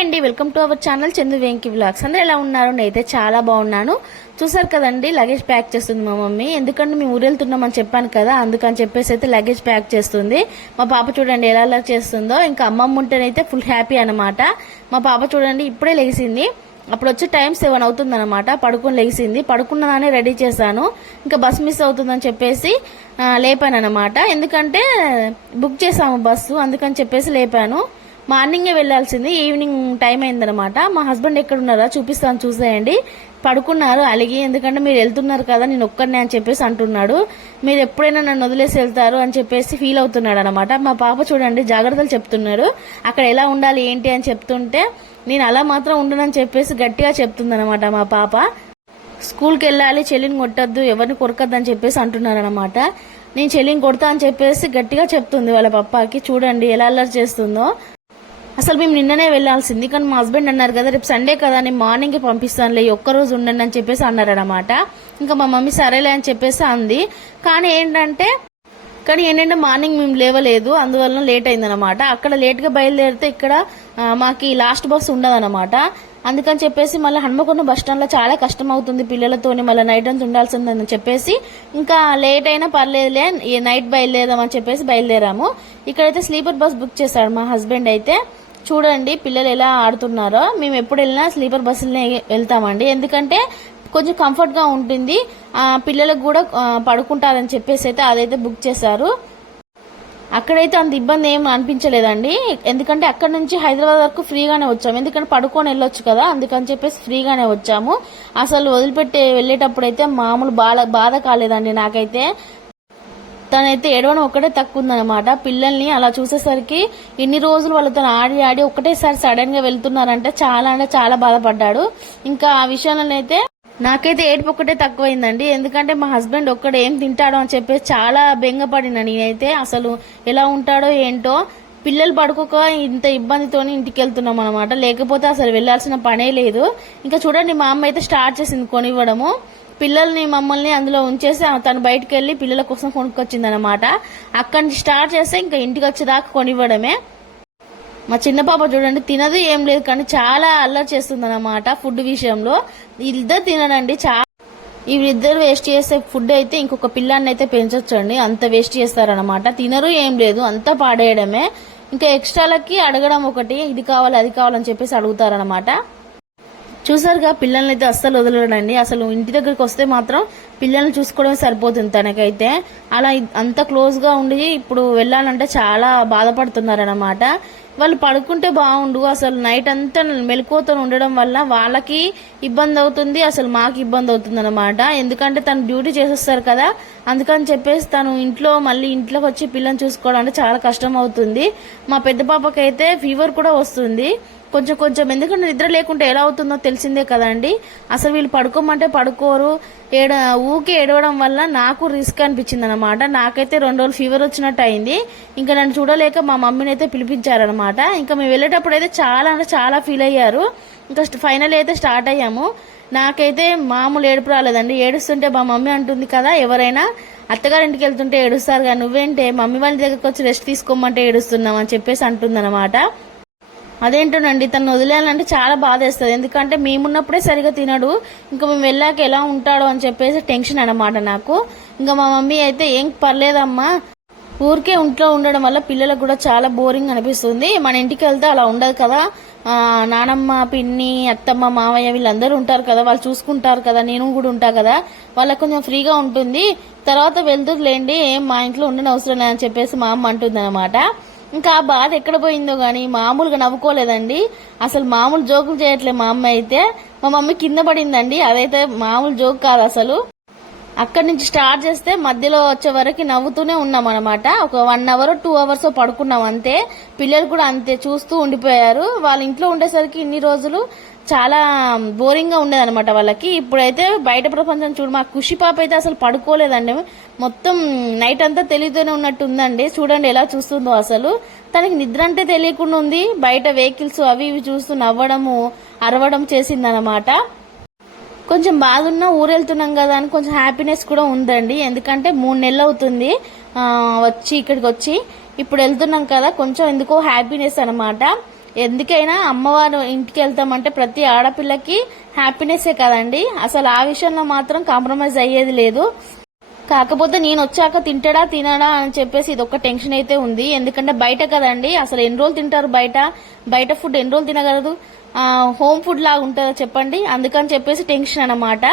అండి, welcome to our channel Chandu Venki vlogs. అందరూ ఎలా ఉన్నారు? నేనైతే చాలా బాగున్నాను. చూసారు కదండి, లగేజ్ ప్యాక్ చేస్తుంది మా మమ్మీ. ఎందుకంటే మేము ఊరెళ్తున్నామని చెప్పాను కదా, అందుకని చెప్పేసి అయితే లగేజ్ ప్యాక్ చేస్తుంది. మా పాప చూడండి ఎలా చేస్తుందో. ఇంకా అమ్మమ్మ ఉంటేనైతే ఫుల్ హ్యాపీ అనమాట. మా పాప చూడండి ఇప్పుడే లెగిసింది. అప్పుడు వచ్చి టైం 7 అవుతుంది అనమాట. పడుకొని లెగిసింది. పడుకున్నదానే రెడీ చేశాను. ఇంకా బస్ మిస్ అవుతుందని చెప్పేసి లేపాను అనమాట. ఎందుకంటే బుక్ చేసాము బస్సు, అందుకని చెప్పేసి లేపాను. మార్నింగే వెళ్లాల్సింది, ఈవినింగ్ టైం అయిందనమాట. మా హస్బెండ్ ఎక్కడున్నారా చూపిస్తాను, చూసేయండి. పడుకున్నారు అలిగి. ఎందుకంటే మీరు వెళ్తున్నారు కదా, నేను ఒక్కడినే అని చెప్పేసి అంటున్నాడు. మీరు ఎప్పుడైనా నన్ను వదిలేసి వెళ్తారు అని చెప్పేసి ఫీల్ అవుతున్నాడు అనమాట. మా పాప చూడండి జాగ్రత్తలు చెప్తున్నాడు. అక్కడ ఎలా ఉండాలి ఏంటి అని చెప్తుంటే నేను అలా మాత్రం ఉండనని చెప్పేసి గట్టిగా చెప్తుందనమాట మా పాప. స్కూల్కి వెళ్ళాలి, చెల్లిని కొట్టద్దు, ఎవరిని కొరకద్దు అని చెప్పేసి అంటున్నారనమాట. నేను చెల్లిని కొడతా అని చెప్పేసి గట్టిగా చెప్తుంది వాళ్ళ పప్పాకి. చూడండి ఎలా అల్లరి చేస్తుందో. అసలు మేము నిన్ననే వెళ్లాల్సింది, కానీ మా హస్బెండ్ అన్నారు కదా రేపు సండే కదా నేను మార్నింగ్ పంపిస్తానులే, ఒక్కరోజు ఉండండి అని చెప్పేసి అన్నారనమాట. ఇంకా మా మమ్మీ సరేలే అని చెప్పేసి అంది. కానీ ఏంటంటే మార్నింగ్ మేము లేవలేదు, అందువల్ల లేట్ అయిందనమాట. అక్కడ లేట్ గా బయలుదేరితే ఇక్కడ మాకి లాస్ట్ బస్ ఉండదనమాట. అందుకని చెప్పేసి మళ్ళీ హన్మకొండ బస్ స్టాండ్ లో చాలా కష్టం అవుతుంది పిల్లలతోని, మళ్ళీ నైట్ అంతా ఉండాల్సిందని చెప్పేసి ఇంకా లేట్ అయినా పర్లేదులే నైట్ బయలుదేరామని చెప్పేసి బయలుదేరాము. ఇక్కడైతే స్లీపర్ బస్ బుక్ చేశాడు మా హస్బెండ్ అయితే. చూడండి పిల్లలు ఎలా ఆడుతున్నారో. మేము ఎప్పుడు వెళ్ళినా స్లీపర్ బస్సులనే వెళ్తామండి, ఎందుకంటే కొంచెం కంఫర్ట్ గా ఉంటుంది, పిల్లలకు కూడా పడుకుంటారని చెప్పేసి అయితే అదైతే బుక్ చేశారు. అక్కడైతే అంత ఇబ్బంది ఏం అనిపించలేదండి, ఎందుకంటే అక్కడ నుంచి హైదరాబాద్ వరకు ఫ్రీగానే వచ్చాము. ఎందుకంటే పడుకొని వెళ్ళొచ్చు కదా, అందుకని చెప్పేసి ఫ్రీగానే వచ్చాము. అసలు వదిలిపెట్టి వెళ్ళేటప్పుడు అయితే మామూలు బాధ కాలేదండి నాకైతే. తనైతే ఏడవడం ఒక్కటే తక్కువ ఉందన్నమాట. పిల్లల్ని అలా చూసేసరికి ఇన్ని రోజులు వాళ్ళతో ఆడి ఒక్కటేసారి సడన్ గా వెళ్తున్నారంటే చాలా బాధపడ్డాడు. ఇంకా ఆ విషయంలో అయితే నాకైతే ఏడుపు ఒక్కటే తక్కువైందండి. ఎందుకంటే మా హస్బెండ్ ఒక్కడే ఏం తింటాడో అని చెప్పేసి చాలా బెంగపడినా నేనైతే. అసలు ఎలా ఉంటాడో ఏంటో, పిల్లలు పడుకోక ఇంత ఇబ్బందితోని ఇంటికి వెళ్తున్నాం అనమాట. లేకపోతే అసలు వెళ్లాల్సిన పనే లేదు. ఇంకా చూడండి మా అమ్మ అయితే స్టార్ట్ చేసింది కొనివ్వడము. పిల్లల్ని మమ్మల్ని అందులో ఉంచేసి తను బయటకు వెళ్లి పిల్లల కోసం కొనుక్కొచ్చింది అనమాట. అక్కడి నుంచి స్టార్ట్ చేస్తే ఇంకా ఇంటికి వచ్చేదాకా కొనివ్వడమే. మా చిన్న పాప చూడండి తినదు ఏం లేదు, కానీ చాలా అల్లరి చేస్తుంది అనమాట ఫుడ్ విషయంలో. వీళ్ళిద్దరు తినడండి, వీళ్ళిద్దరు వేస్ట్ చేసే ఫుడ్ అయితే ఇంకొక పిల్లాన్ని అయితే పెంచొచ్చండి, అంత వేస్ట్ చేస్తారనమాట. తినరు ఏం లేదు, అంతా పాడేయడమే. ఇంకా ఎక్స్ట్రాలకి అడగడం ఒకటి, ఇది కావాలి అది కావాలని చెప్పేసి అడుగుతారనమాట. చూసారుగా పిల్లల్ని అయితే అస్సలు వదలడండి. అసలు ఇంటి దగ్గరికి వస్తే మాత్రం పిల్లల్ని చూసుకోవడమే సరిపోతుంది తనకైతే. అలా అంత క్లోజ్ గా ఉండి ఇప్పుడు వెళ్ళాలంటే చాలా బాధపడుతున్నారనమాట. వాళ్ళు పడుకుంటే బాగుండు, అసలు నైట్ అంతా మెలకువతో ఉండడం వల్ల వాళ్ళకి ఇబ్బంది అవుతుంది, అసలు మాకు ఇబ్బంది అవుతుంది అనమాట. ఎందుకంటే తను డ్యూటీ చేసేస్తారు కదా, అందుకని చెప్పేసి తను మళ్ళీ ఇంట్లోకి వచ్చి పిల్లని చూసుకోవడం అంటే చాలా కష్టం అవుతుంది. మా పెద్ద పాపకైతే ఫీవర్ కూడా వస్తుంది కొంచెం. ఎందుకంటే నిద్ర లేకుంటే ఎలా అవుతుందో తెలిసిందే కదండి. అసలు వీళ్ళు పడుకోమంటే పడుకోరు, ఊకే ఏడవడం వల్ల నాకు రిస్క్ అనిపించింది అనమాట. నాకైతే 2 రోజులు ఫీవర్ వచ్చినట్టు అయింది. ఇంకా నన్ను చూడలేక మా మమ్మీని అయితే పిలిపించారనమాట. ఇంకా మేము వెళ్ళేటప్పుడు అయితే చాలా ఫీల్ అయ్యారు. ఇంకా ఫైనల్ అయితే స్టార్ట్ అయ్యాము. నాకైతే మామూలు ఏడుపు రాలేదండి. ఏడుస్తుంటే మా మమ్మీ అంటుంది కదా, ఎవరైనా అత్తగారింటికి వెళ్తుంటే ఏడుస్తారు కానీ నువ్వేంటే మమ్మీ వాళ్ళ దగ్గరకు వచ్చి రెస్ట్ తీసుకోమంటే ఏడుస్తున్నాం అని చెప్పేసి అంటుందన్నమాట. అదేంటోనండి, తను వదిలేయాలంటే చాలా బాధేస్తుంది. ఎందుకంటే మేమున్నప్పుడే సరిగా తినడు, ఇంకా మేము వెళ్ళాక ఎలా ఉంటాడో అని చెప్పేసి టెన్షన్ అనమాట నాకు. ఇంకా మా మమ్మీ అయితే ఏం పర్లేదమ్మా, ఊరికే ఇంట్లో ఉండడం వల్ల పిల్లలకు కూడా చాలా బోరింగ్ అనిపిస్తుంది, మన ఇంటికి వెళ్తే అలా ఉండదు కదా, నానమ్మ పిన్ని అత్తమ్మ మావయ్య వీళ్ళందరూ ఉంటారు కదా, వాళ్ళు చూసుకుంటారు కదా, నేను కూడా ఉంటా కదా, వాళ్ళకి కొంచెం ఫ్రీగా ఉంటుంది, తర్వాత వెళ్తుందిలేండి, ఏం మా ఇంట్లో ఉండని అవసరం లేదని చెప్పేసి మా అమ్మ అంటుంది అనమాట. ఇంకా ఆ బాధ ఎక్కడ పోయిందో గానీ మామూలుగా నవ్వుకోలేదండి. అసలు మామూలు జోకులు చేయట్లే మా అమ్మ అయితే. మా మమ్మీ కింద పడిందండి, అదైతే మామూలు జోక్ కాదు అసలు. అక్కడి నుంచి స్టార్ట్ చేస్తే మధ్యలో వచ్చే వరకు నవ్వుతూనే ఉన్నాం అనమాట. ఒక 1 అవర్ 2 అవర్స్ పడుకున్నాం అంతే. పిల్లలు కూడా అంతే చూస్తూ ఉండిపోయారు. వాళ్ళ ఇంట్లో ఉండేసరికి ఇన్ని రోజులు చాలా బోరింగ్ గా ఉండేది అనమాట వాళ్ళకి. ఇప్పుడైతే బయట ప్రపంచం చూడు. మా ఖుషి పాప అయితే అసలు పడుకోలేదండి, మొత్తం నైట్ అంతా తెలియతోనే ఉన్నట్టు ఉందండి. చూడండి ఎలా చూస్తుందో, అసలు తనకి నిద్ర అంటే తెలియకుండా ఉంది. బయట వెహికల్స్ అవి ఇవి చూస్తూ నవ్వడము అరవడం చేసిందనమాట. కొంచెం బాధ ఉన్నా ఊరెళ్తున్నాం కదా అని కొంచెం హ్యాపీనెస్ కూడా ఉందండి. ఎందుకంటే 3 నెలలు అవుతుంది ఇక్కడికి వచ్చి ఇప్పుడు వెళ్తున్నాం కదా, కొంచెం ఎందుకో హ్యాపీనెస్ అనమాట. ఎందుకైనా అమ్మవారు ఇంటికి వెళ్తామంటే ప్రతి ఆడపిల్లకి హ్యాపీనెస్సే కదండి. అసలు ఆ విషయంలో మాత్రం కాంప్రమైజ్ అయ్యేది లేదు. కాకపోతే నేను వచ్చాక తింటాడా తినడా అని చెప్పేసి ఇది ఒక టెన్షన్ అయితే ఉంది. ఎందుకంటే బయట కదండి, అసలు ఎన్ని రోజులు తింటారు బయట ఫుడ్ ఎన్ని రోజులు తినగలదు? హోమ్ ఫుడ్ లాగా ఉంటుందో చెప్పండి. అందుకని చెప్పేసి టెన్షన్ అన్నమాట.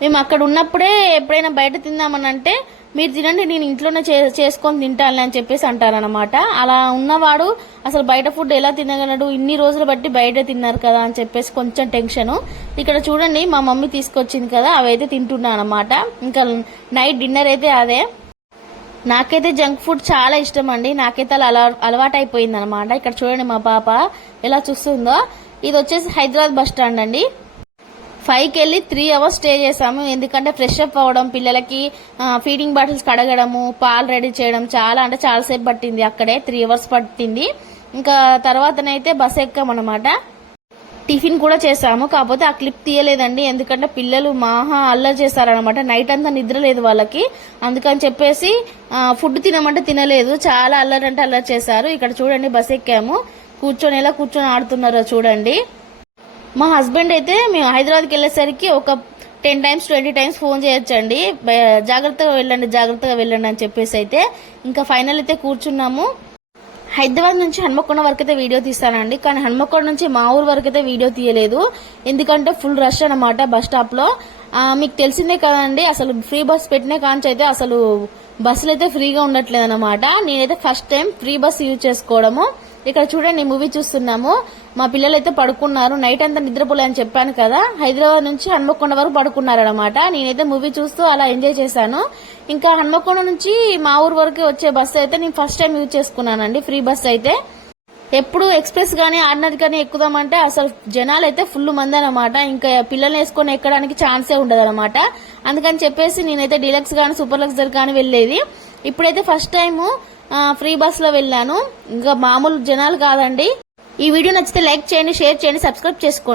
మేము అక్కడ ఉన్నప్పుడే ఎప్పుడైనా బయట తిందామని అంటే మీరు తినండి నేను ఇంట్లోనే చేసుకొని తింటాను అని చెప్పేసి అంటారనమాట. అలా ఉన్నవాడు అసలు బయట ఫుడ్ ఎలా తినగలడు? ఇన్ని రోజులు బట్టి బయట తిన్నారు కదా అని చెప్పేసి కొంచెం టెన్షన్. ఇక్కడ చూడండి మా మమ్మీ తీసుకొచ్చింది కదా, అవైతే తింటున్నా అనమాట. ఇంకా నైట్ డిన్నర్ అయితే అదే. నాకైతే జంక్ ఫుడ్ చాలా ఇష్టం అండి. నాకైతే అలా అలవాటు అయిపోయింది అనమాట. ఇక్కడ చూడండి మా పాప ఎలా చూస్తుందో. ఇది వచ్చేసి హైదరాబాద్ బస్ స్టాండ్ అండి. 5కి వెళ్ళి 3 అవర్స్ స్టే చేసాము. ఎందుకంటే ఫ్రెష్ అప్ అవ్వడం, పిల్లలకి ఫీడింగ్ బాటిల్స్ కడగడము, పాలు రెడీ చేయడం చాలాసేపు పట్టింది. అక్కడే 3 అవర్స్ పట్టింది. ఇంకా తర్వాతనైతే బస్ ఎక్కామన్నమాట. టిఫిన్ కూడా చేసాము. కాకపోతే ఆ క్లిప్ తీయలేదండి, ఎందుకంటే పిల్లలు మహా అల్లరి చేస్తారనమాట. నైట్ అంతా నిద్ర లేదు వాళ్ళకి. అందుకని చెప్పేసి ఫుడ్ తినమంటే తినలేదు. చాలా అల్లరి అంటే అల్లరి చేశారు. ఇక్కడ చూడండి బస్ ఎక్కాము. ఎలా కూర్చొని ఆడుతున్నారో చూడండి. మా హస్బెండ్ అయితే మేము హైదరాబాద్కి వెళ్ళేసరికి ఒక 10 times 20 times ఫోన్ చేయొచ్చండి, జాగ్రత్తగా వెళ్ళండి అని చెప్పేసి అయితే. ఇంకా ఫైనల్ అయితే కూర్చున్నాము. హైదరాబాద్ నుంచి హన్మకొండ వరకు అయితే వీడియో తీస్తానండి, కానీ హన్మకొండ నుంచి మా ఊరు వరకు అయితే వీడియో తీయలేదు. ఎందుకంటే ఫుల్ రష్ అనమాట బస్ స్టాప్ లో. మీకు తెలిసిందే కదండి, అసలు ఫ్రీ బస్ పెట్టినే కాంచి అయితే అసలు బస్సులు అయితే ఫ్రీగా ఉండట్లేదు అనమాట. నేనైతే first time free bus use చేసుకోవడము. ఇక్కడ చూడండి మూవీ చూస్తున్నాము. మా పిల్లలు అయితే పడుకున్నారు. నైట్ అంతా నిద్రపోలే అని చెప్పాను కదా. హైదరాబాద్ నుంచి హన్మకొండ వరకు పడుకున్నారనమాట. నేనైతే మూవీ చూస్తూ అలా ఎంజాయ్ చేశాను. ఇంకా హన్మకొండ నుంచి మా ఊరు వరకు వచ్చే బస్సు అయితే నేను ఫస్ట్ టైం యూజ్ చేసుకున్నానండి, ఫ్రీ బస్ అయితే. ఎప్పుడు ఎక్స్ప్రెస్ గానీ ఆర్డినరీ కానీ ఎక్కుదామంటే అసలు జనాలు అయితే ఫుల్ మంది అనమాట. ఇంకా పిల్లల్ని వేసుకొని ఎక్కడానికి ఛాన్సే ఉండదు అనమాట. అందుకని చెప్పేసి నేనైతే డీలక్స్ గానీ సూపర్ లగ్జరీ కానీ వెళ్ళేది. ఇప్పుడైతే ఫస్ట్ టైము ఫ్రీ బస్ లో వెళ్ళాను. ఇంకా మామూలు జనాలు కాదండి. ఈ వీడియో నచ్చితే లైక్ చేయండి, షేర్ చేయండి, సబ్స్క్రైబ్ చేసుకోండి.